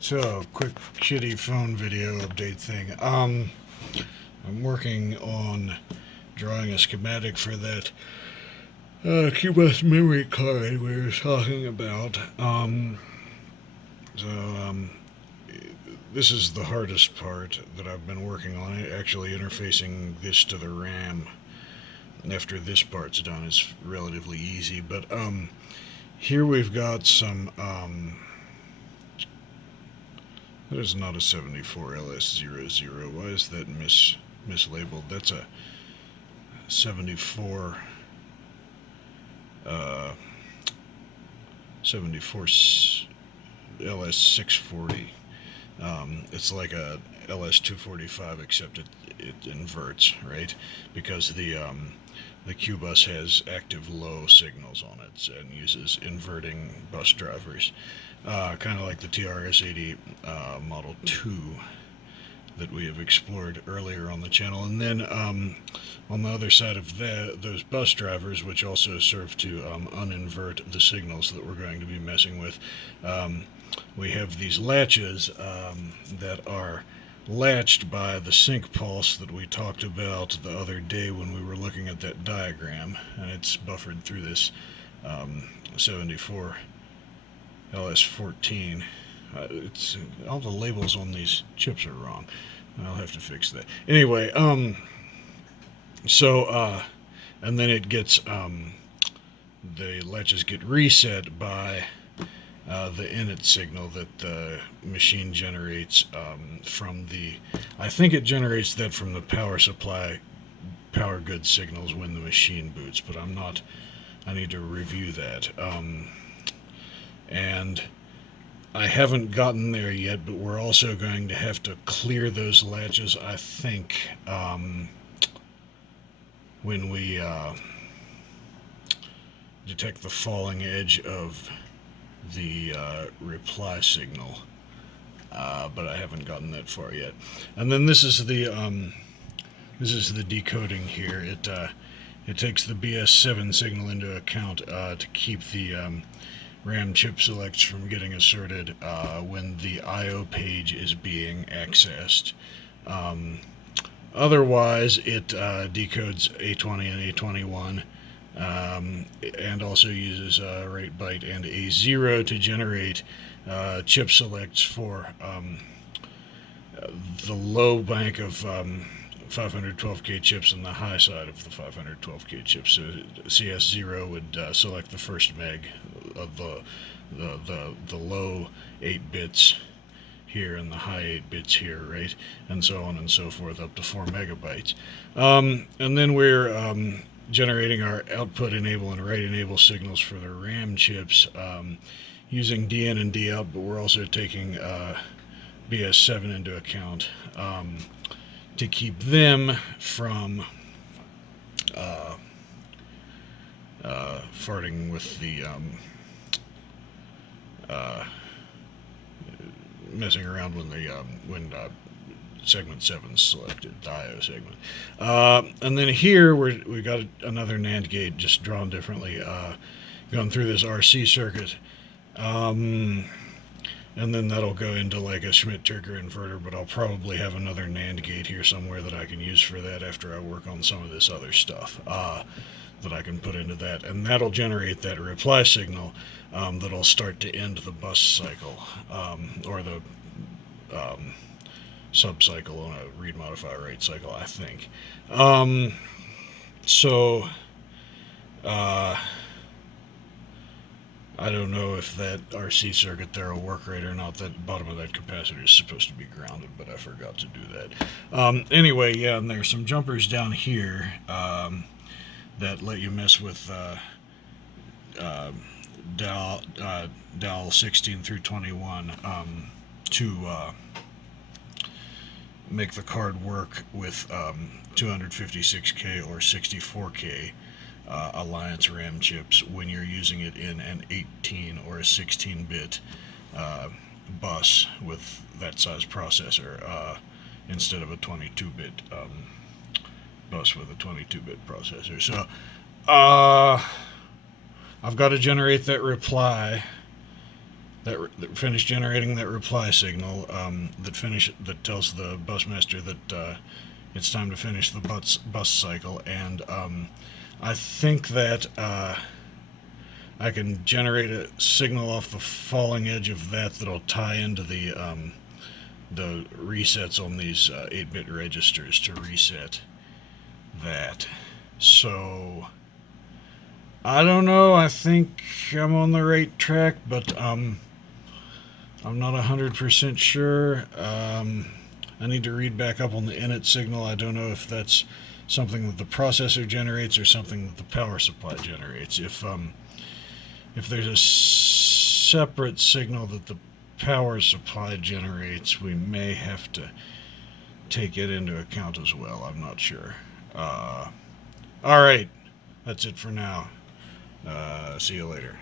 So, quick shitty phone video update thing. I'm working on drawing a schematic for that QBus memory card we were talking about. So, this is the hardest part that I've been working on, actually interfacing this to the RAM. After this part's done, it's relatively easy, but here we've got some that is not a 74LS00. Why is that mislabeled? That's a 74 74 LS640. It's like a LS245, except it inverts, right? Because the QBus has active low signals on it and uses inverting bus drivers, kind of like the TRS-80 Model 2 that we have explored earlier on the channel. And then on the other side of those bus drivers, which also serve to uninvert the signals that we're going to be messing with, we have these latches that are latched by the sync pulse that we talked about the other day when we were looking at that diagram, and it's buffered through this 74 LS14. It's all the labels on these chips are wrong. I'll have to fix that. Anyway, and then it gets the latches get reset by the init signal that the machine generates from the, I think it generates that from the power supply, power goods signals when the machine boots, but I'm not, I need to review that. And I haven't gotten there yet, but we're also going to have to clear those latches, I think, when we detect the falling edge of the reply signal, but I haven't gotten that far yet. And then this is the decoding here. It takes the BS7 signal into account to keep the RAM chip selects from getting asserted when the I/O page is being accessed. Otherwise, it decodes A20 and A21. And also uses rate byte and A0 to generate chip selects for the low bank of 512K chips and the high side of the 512K chips. So CS0 would select the first meg of the low 8 bits here and the high 8 bits here, right? And so on and so forth up to 4 megabytes. And then we're generating our output enable and write enable signals for the RAM chips using DN and D out, but we're also taking BS7 into account to keep them from farting with the messing around when segment 7 is selected, the IO segment. And then here we got another NAND gate just drawn differently, going through this RC circuit. And then that'll go into like a Schmidt-Turker inverter, but I'll probably have another NAND gate here somewhere that I can use for that after I work on some of this other stuff that I can put into that. And that'll generate that reply signal that'll start to end the bus cycle, or the sub-cycle on a read, modify, write cycle, I think. I don't know if that RC circuit there will work right or not. That bottom of that capacitor is supposed to be grounded, but I forgot to do that. Anyway, yeah, and there's some jumpers down here that let you mess with dial 16 through 21 to make the card work with 256K or 64K Alliance RAM chips when you're using it in an 18 or a 16-bit bus with that size processor instead of a 22-bit bus with a 22-bit processor. So I've got to generate that reply that finish generating that reply signal, that tells the busmaster that it's time to finish the bus cycle. And I think that I can generate a signal off the falling edge of that that'll tie into the resets on these 8-bit registers to reset that. So I don't know. I think I'm on the right track, but I'm not 100% sure. I need to read back up on the init signal. I don't know if that's something that the processor generates or something that the power supply generates. If there's a separate signal that the power supply generates, we may have to take it into account as well. I'm not sure. All right, that's it for now. See you later.